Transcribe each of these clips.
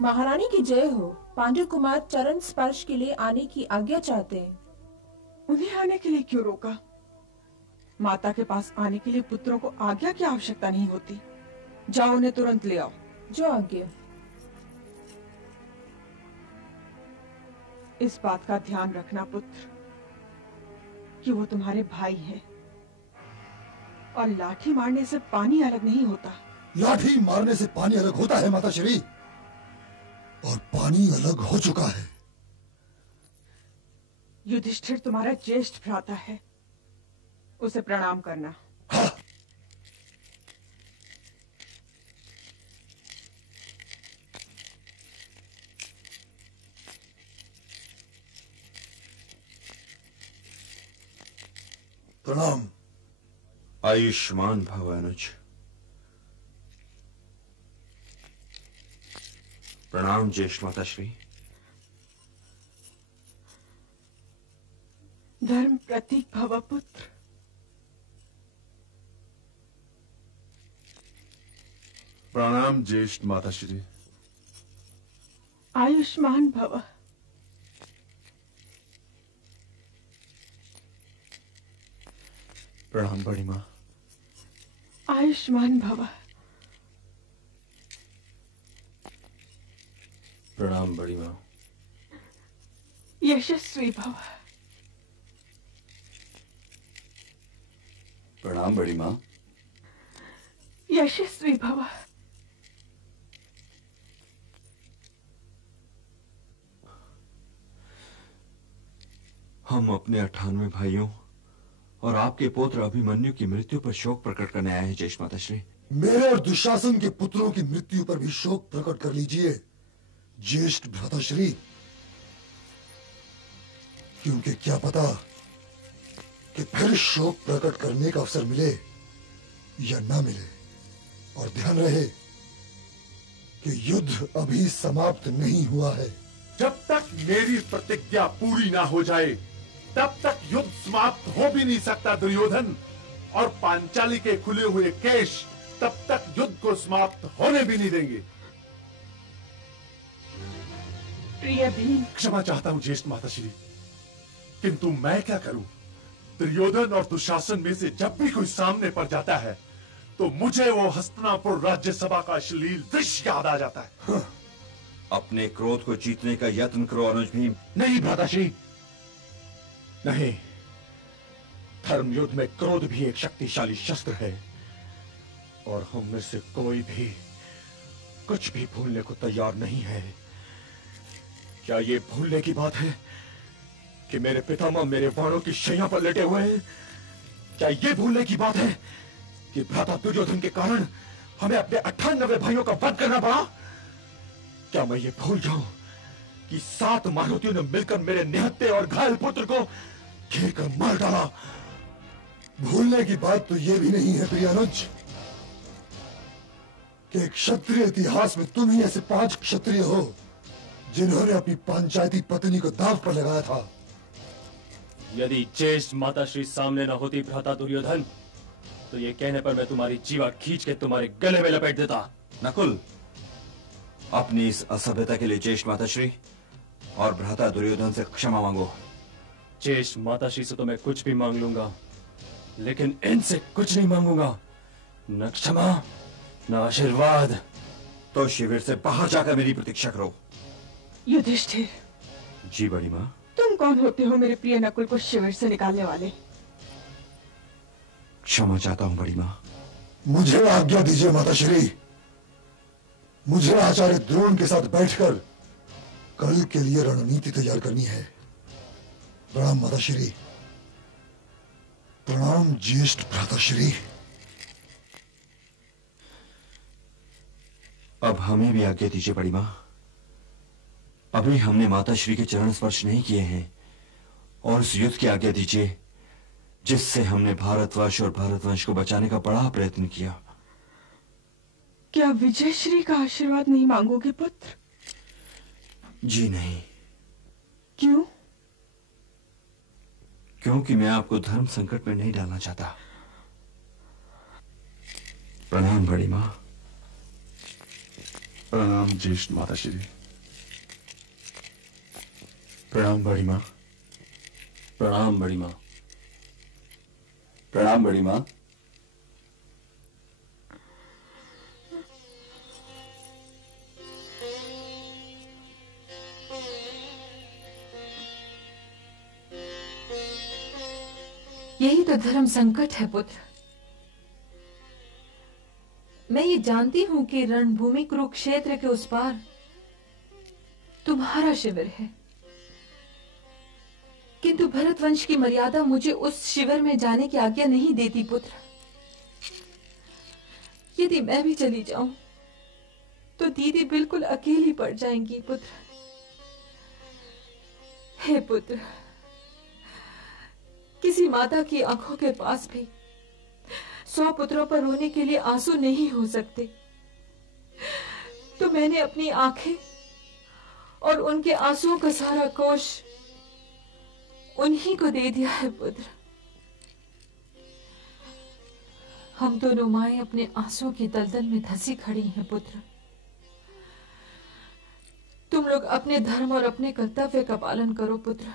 महारानी की जय हो। पांडु कुमार चरण स्पर्श के लिए आने की आज्ञा चाहते हैं। उन्हें आने के लिए क्यों रोका? माता के पास आने के लिए पुत्रों को आज्ञा की आवश्यकता नहीं होती। जाओ उन्हें तुरंत ले आओ। जो आज्ञा। इस बात का ध्यान रखना पुत्र कि वो तुम्हारे भाई हैं और लाठी मारने से पानी अलग नहीं होता। लाठी मारने से पानी अलग होता है माता श्री, और पानी अलग हो चुका है। युधिष्ठिर तुम्हारा ज्येष्ठ भ्राता है, उसे प्रणाम करना। हाँ। प्रणाम। आयुष्मान भव अनुज। प्रणाम ज्येष्ठ माता श्री। धर्म प्रतीक भव पुत्र। प्रणाम ज्येष्ठ माता श्री। आयुष्मान भव। प्रणाम बड़ी मां। आयुष्मान भव। प्रणाम बड़ी मां। यशस्वी भव। प्रणाम बड़ी मां। यशस्वी भव। हम अपने 98 भाइयों और आपके पुत्र अभिमन्यु की मृत्यु पर शोक प्रकट करने आए हैं ज्येष्ठ माता श्री। मेरे और दुशासन के पुत्रों की मृत्यु पर भी शोक प्रकट कर लीजिए ज्येष्ठ भ्राताश्री, क्योंकि क्या पता कि फिर शोक प्रकट करने का अवसर मिले या ना मिले। और ध्यान रहे कि युद्ध अभी समाप्त नहीं हुआ है। जब तक मेरी प्रतिज्ञा पूरी ना हो जाए तब तक युद्ध समाप्त हो भी नहीं सकता दुर्योधन, और पांचाली के खुले हुए केश तब तक युद्ध को समाप्त होने भी नहीं देंगे। प्रिय भीम, क्षमा चाहता हूं ज्येष्ठ माताश्री, किंतु मैं क्या करूं? दुर्योधन और दुशासन में से जब भी कोई सामने पड़ जाता है तो मुझे वो हस्तिनापुर राज्यसभा का अश्लील दृश्य याद आ जाता है। अपने क्रोध को जीतने का यत्न करो अनुज भीम। नहीं भ्राताश्री, नहीं। धर्म युद्ध में क्रोध भी एक शक्तिशाली शस्त्र है, और हम में से कोई भी कुछ भी भूलने को तैयार नहीं है। क्या ये भूलने की बात है कि मेरे पितामह मेरे बाणों की शैया पर लेटे हुए हैं? क्या ये भूलने की बात है कि भ्राता दुर्योधन के कारण हमें अपने 98 भाइयों का वध करना पड़ा? क्या मैं ये भूल जाऊं कि 7 मारुतियों ने मिलकर मेरे निहत्थे और घायल पुत्र को घेर कर मार डाला? भूलने की बात तो ये भी नहीं है प्रियानुज कि क्षत्रिय इतिहास में तुम ही ऐसे 5 क्षत्रिय हो जिन्होंने अपनी पंचायती पत्नी को दांव पर लगाया था। यदि ज्येष्ठ माता श्री सामने न होती भ्राता दुर्योधन, तो ये कहने पर मैं तुम्हारी जीवा खींच के तुम्हारे गले में लपेट देता। नकुल, अपनी इस असभ्यता के लिए ज्येष्ठ माताश्री और भ्राता दुर्योधन से क्षमा मांगो। ज्येष्ठ माताश्री से तो मैं कुछ भी मांग लूंगा, लेकिन इनसे कुछ नहीं मांगूंगा। न क्षमा न आशीर्वाद। तो शिविर से बाहर जाकर मेरी प्रतीक्षा करो। युधिष्ठिर। जी बड़ी माँ। तुम कौन होते हो मेरे प्रिय नकुल को शिविर से निकालने वाले? क्षमा चाहता हूँ बड़ी माँ। मुझे आज्ञा दीजिए माताश्री, मुझे आचार्य द्रोण के साथ बैठकर कल के लिए रणनीति तैयार करनी है। प्रणाम माताश्री। प्रणाम ज्येष्ठ भ्राताश्री। अब हमें भी आज्ञा दीजिए बड़ी माँ। अभी हमने माताश्री के चरण स्पर्श नहीं किए हैं, और उस युद्ध की आज्ञा दीजिए जिससे हमने भारतवर्ष और भारतवंश को बचाने का बड़ा प्रयत्न किया। क्या विजयश्री का आशीर्वाद नहीं मांगोगे पुत्र? जी नहीं। क्यों? क्योंकि मैं आपको धर्म संकट में नहीं डालना चाहता। प्रणाम बड़ी मां। प्रणाम ज्येष्ठ माताश्री। प्रणाम बड़ी मां। प्रणाम बड़ी मां। प्रणाम बड़ी मां। यही तो धर्म संकट है पुत्र। मैं ये जानती हूं कि रणभूमि कुरुक्षेत्र के उस पार तुम्हारा शिविर है, किंतु भरत वंश की मर्यादा मुझे उस शिविर में जाने की आज्ञा नहीं देती पुत्र। यदि मैं भी चली जाऊं तो दीदी बिल्कुल अकेली पड़ जाएंगी पुत्र। हे पुत्र, किसी माता की आंखों के पास भी 100 पुत्रों पर रोने के लिए आंसू नहीं हो सकते, तो मैंने अपनी आंखें और उनके आंसुओं का सारा कोष उन्हीं को दे दिया है पुत्र। हम दोनों माएं अपने आंसुओं की दलदल में धंसी खड़ी हैं पुत्र। तुम लोग अपने धर्म और अपने कर्तव्य का पालन करो पुत्र,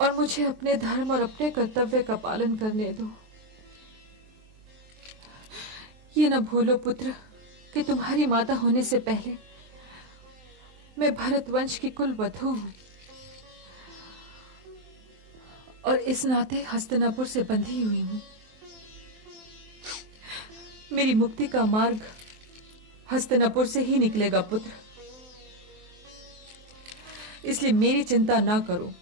और मुझे अपने धर्म और अपने कर्तव्य का पालन करने दो। ये न भूलो पुत्र कि तुम्हारी माता होने से पहले मैं भरत वंश की कुल वधू हूं, और इस नाते हस्तिनापुर से बंधी हुई हूं। मेरी मुक्ति का मार्ग हस्तिनापुर से ही निकलेगा पुत्र, इसलिए मेरी चिंता ना करो।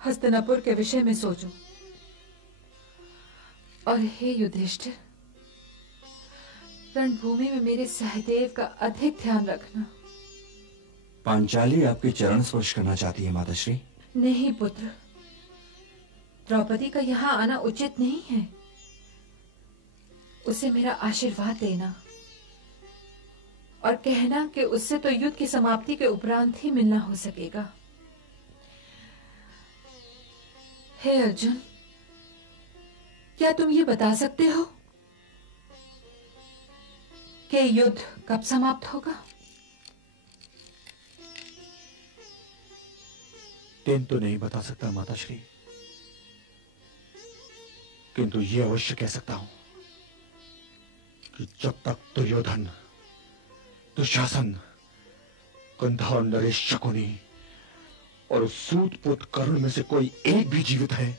हस्तिनापुर के विषय में सोचो। और हे युधिष्ठिर, रणभूमि में मेरे सहदेव का अधिक ध्यान रखना। पांचाली आपके चरण स्पर्श करना चाहती है माताश्री। नहीं पुत्र, द्रौपदी का यहाँ आना उचित नहीं है। उसे मेरा आशीर्वाद देना और कहना कि उससे तो युद्ध की समाप्ति के उपरांत ही मिलना हो सकेगा। हे अर्जुन, क्या तुम ये बता सकते हो कि युद्ध कब समाप्त होगा? दिन तो नहीं बता सकता माताश्री, किंतु ये अवश्य कह सकता हूं कि जब तक दुर्योधन, दुशासन, गंधर्व नरेश शकुनी और सूतपुत्र कर्ण में से कोई एक भी जीवित है,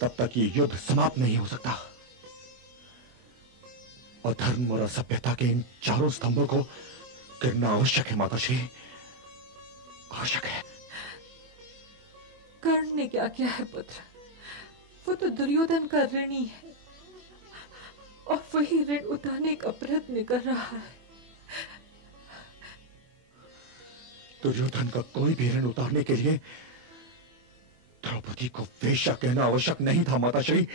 तब तक ये युद्ध समाप्त नहीं हो सकता। और धर्म और असभ्यता के इन चारों स्तंभों को गिरना आवश्यक है माताश्री, आवश्यक है। कर्ण ने क्या किया है पुत्र? वो तो दुर्योधन का ऋणी है, और वही ऋण उतारने का प्रयत्न कर रहा है। दुर्योधन का कोई भी ऋण उतारने के लिए द्रौपदी को वेश्या कहना आवश्यक नहीं था माताश्री।